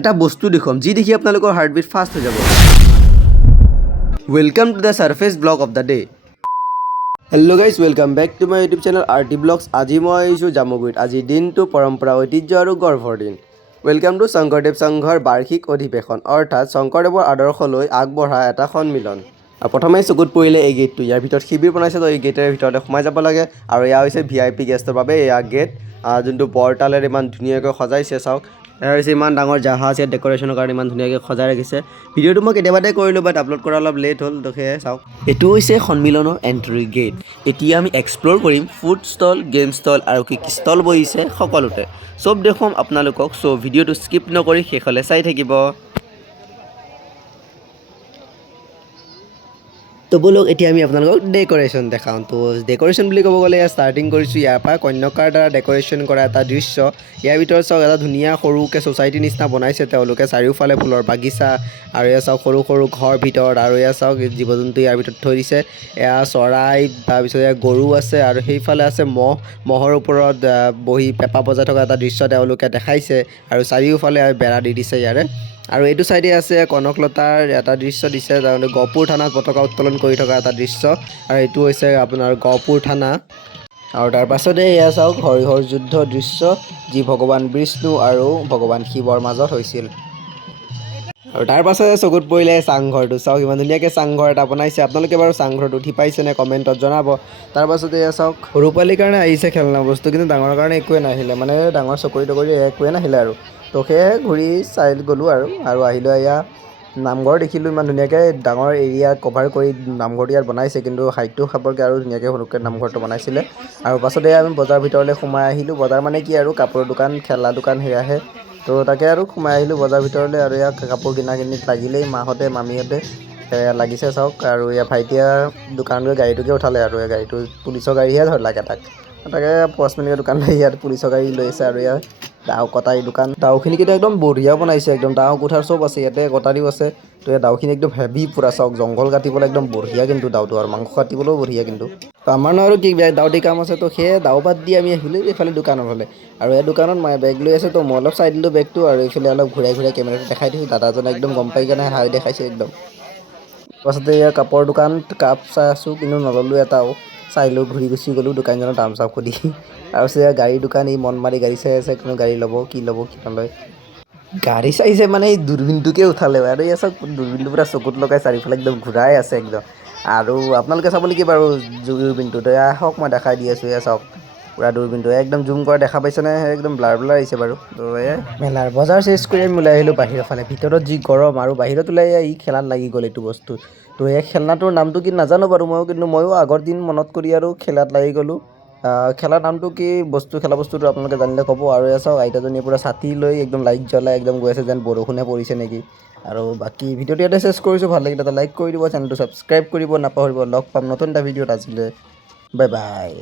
এটা বস্তু দেখুৱাম যি দেখি আপোনালোকৰ হাৰ্টবিট ফাষ্ট হৈ যাব। Welcome to the surface blog of the day. Hello' guys, welcome back to my YouTube channel RT blogs. আজি মই আহিছোঁ জামুগুৰিত। আজিৰ দিনটো পৰম্পৰা, ঐতিহ্য আৰু গৰ্ভৰ দিন। ৱেলকাম টু শংকৰদেৱ সংঘৰ বাৰ্ষিক অধিৱেশন, অৰ্থাৎ শংকৰদেৱৰ আদৰ্শলৈ আগবঢ়া এটা সন্মিলন। প্ৰথমে চকুত পৰিলে এই গেটটো। ইয়াৰ ভিতৰত শিবিৰ বনাইছে, তো এই গেটেৰ ভিতৰতে সোমাই যাব লাগে। আৰু এয়া হৈছে VIP গেষ্টৰ বাবে এয়া গেট, যোনটো বৰতালেৰে ইমান ধুনীয়াকৈ সজাইছে। চাওক, এয়া হৈছে ইমান ডাঙৰ জাহাজ, ইয়াত ডেক'ৰেশ্যনৰ কাৰণে ইমান ধুনীয়াকৈ সজাই ৰাখিছে। ভিডিঅ'টো মই কেতিয়াবাতে কৰিলোঁ, বাট আপলোড কৰা অলপ লেট হ'ল, তো সেয়ে চাওক। এইটো হৈছে সন্মিলনৰ এণ্ট্ৰি গেট। এতিয়া আমি এক্সপ্ল'ৰ কৰিম ফুড ষ্টল, গেম ষ্টল আৰু কি কি ষ্টল বহিছে সকলোতে। চব দেখুৱাম আপোনালোকক, চ' ভিডিঅ'টো স্কিপ নকৰি শেষলৈ চাই থাকিব। তো বলক এতিয়া আমি আপোনালোকক ডেক'ৰেশ্যন দেখাওঁ। তো ডেক'ৰেশ্যন বুলি ক'ব গ'লে ষ্টাৰ্টিং কৰিছোঁ ইয়াৰ পৰা, কন্যকাৰ দ্বাৰা ডেক'ৰেশ্যন কৰা এটা দৃশ্য। ইয়াৰ ভিতৰত চাওক, এটা ধুনীয়া সৰুকৈ ছ'চাইটিৰ নিচিনা বনাইছে তেওঁলোকে, চাৰিওফালে ফুলৰ বাগিচা, আৰু এয়া চাওক সৰু সৰু ঘৰ ভিতৰত, আৰু এয়া চাওক জীৱ জন্তু ইয়াৰ ভিতৰত থৈ দিছে। এয়া চৰাই, তাৰপিছত এয়া গৰু আছে, আৰু সেইফালে আছে ম'হ। ম'হৰ ওপৰত বহি পেঁপা বজাই থকা এটা দৃশ্য তেওঁলোকে দেখাইছে, আৰু চাৰিওফালে বেৰা দি দিছে ইয়াৰে। আৰু এইটো চাইডে আছে কনকলতাৰ এটা দৃশ্য দিছে, তাৰমানে গহপুৰ থানাত পতাকা উত্তোলন কৰি থকা এটা দৃশ্য, আৰু এইটো হৈছে আপোনাৰ গহপুৰ থানা। আৰু তাৰ পাছতে এয়া চাওক হৰিহৰ যুদ্ধ দৃশ্য, যি ভগৱান বিষ্ণু আৰু ভগৱান শিৱৰ মাজত হৈছিল। আৰু তাৰ পাছতে চকুত পৰিলে চাংঘৰটো। চাওক ইমান ধুনীয়াকৈ চাংঘৰ এটা বনাইছে। আপোনালোকে বাৰু চাংঘৰত উঠি পাইছেনে কমেণ্টত জনাব। তাৰ পাছতে এয়া চাওক, সৰু পোৱালীৰ কাৰণে আহিছে খেলনা বস্তু, কিন্তু ডাঙৰৰ কাৰণে একোৱে নাহিলে, মানে ডাঙৰ চকৰি তকৰি একোৱে নাহিলে আৰু। তো সেয়ে ঘূৰি চাই গ'লোঁ আৰু আহিলোঁ। এয়া নামঘৰ দেখিলোঁ, ইমান ধুনীয়াকৈ ডাঙৰ এৰিয়া কভাৰ কৰি নামঘৰটো ইয়াত বনাইছে, কিন্তু হাইটটো খাবকৈ আৰু ধুনীয়াকৈ সৰুকৈ নামঘৰটো বনাইছিলে। আৰু পাছতে আমি বজাৰ ভিতৰলৈ সোমাই আহিলোঁ। বজাৰ মানে কি আৰু কাপোৰৰ দোকান, খেলা দোকান সেয়াহে। তো তাকে আৰু সোমাই আহিলোঁ বজাৰ ভিতৰলৈ, আৰু ইয়াত কাপোৰ কিনা কিনিত লাগিলেই মাহঁতে মামীহঁতে লাগিছে চাওক। আৰু ইয়াৰ ভাইটিয়ে দোকানলৈ গাড়ীটোকে উঠালে, আৰু এই গাড়ীটো পুলিচৰ গাড়ীহে ধৰিলাক এটাক। তাকে 5 মিনিটৰ দোকান ইয়াত পুলিচৰ গাড়ী লৈ আছে। আৰু ইয়াত দাও কটাৰী দোকান, দাওখিনিকেইটা একদম বঢ়িয়া বনাইছে, একদম দাও কোঠাৰ চব আছে ইয়াতে, কটাৰীও আছে। তো এই দাওখিনি একদম হেভি পুৰা, চাওক জংঘল কাটিবলৈ একদম বঢ়িয়া কিন্তু দাওটো, আৰু মাংস কাটিবলৈও বঢ়িয়া কিন্তু। তো আমাৰনো আৰু কি দাওতি কাম আছে, তো সেয়ে দাও বাদ দি আমি আহিলোঁ এইফালে দোকানৰ ফালে। আৰু এই দোকানত মায়ে বেগ লৈ আছে, তো মই অলপ চাই দিলোঁ বেগটো, আৰু এইফালে অলপ ঘূৰাই ঘূৰাই কেমেৰাটো দেখাই দিছোঁ। দাদাজনে একদম গম পাই কেনে হাই দেখাইছে একদম। তাৰপাছতে এয়া কাপৰ দোকান, কাপ চাই আছোঁ, কিন্তু নল'লোঁ এটাও। চাই লৈ ঘূৰি গুচি গ'লোঁ দোকানজনৰ দাম চাম সুধি। তাৰপিছত এয়া গাড়ী দোকান, ই মন মাৰি গাড়ী চাই আছে, কিন্তু গাড়ী ল'ব কি নলয়। গাড়ী চাইছে মানে এই দূৰবীণটোকে উঠালে, আৰু এয়া চাওক দূৰবীণটো পূৰা চকুত লগাই চাৰিওফালে একদম ঘূৰাই আছে একদম। আৰু আপোনালোকে চাব নেকি বাৰু দূৰবীণটো? তো এয়া আহক মই দেখাই দি আছোঁ। এয়া চাওক পূৰা দূৰবীণটো একদম জুম কৰা দেখা পাইছেনে? একদম ব্লাৰ আহিছে বাৰু। তো এই মেলাৰ বজাৰ চেছ কৰি আমি ওলাই আহিলোঁ বাহিৰৰ ফালে। ভিতৰত যি গৰম, আৰু বাহিৰত ওলাই ই খেলাত লাগি গ'ল এইটো বস্তু। তো এই খেলনাটোৰ নামটো কি নাজানো বাৰু ময়ো, কিন্তু ময়ো আগৰ দিন মনত কৰি আৰু খেলাত লাগি গ'লোঁ। খেলাৰ নামটো কি খেলা বস্তুটো আপোনালোকে জানিলে ক'ব। আৰু এয়া চাওক আইতাজনীয়ে পূৰা ছাতি লৈ একদম লাইট জ্বলাই একদম গৈ আছে, যেন বৰষুণে পৰিছে নেকি। আৰু বাকী ভিডিঅ'টো ইয়াতে চেছ কৰিছোঁ। ভাল লাগিলে এটা লাইক কৰি দিব, চেনেলটো ছাবস্ক্ৰাইব কৰিব নাপাহৰিব। লগ পাম নতুন এটা ভিডিঅ'ত। আজিলৈ বাই বাই।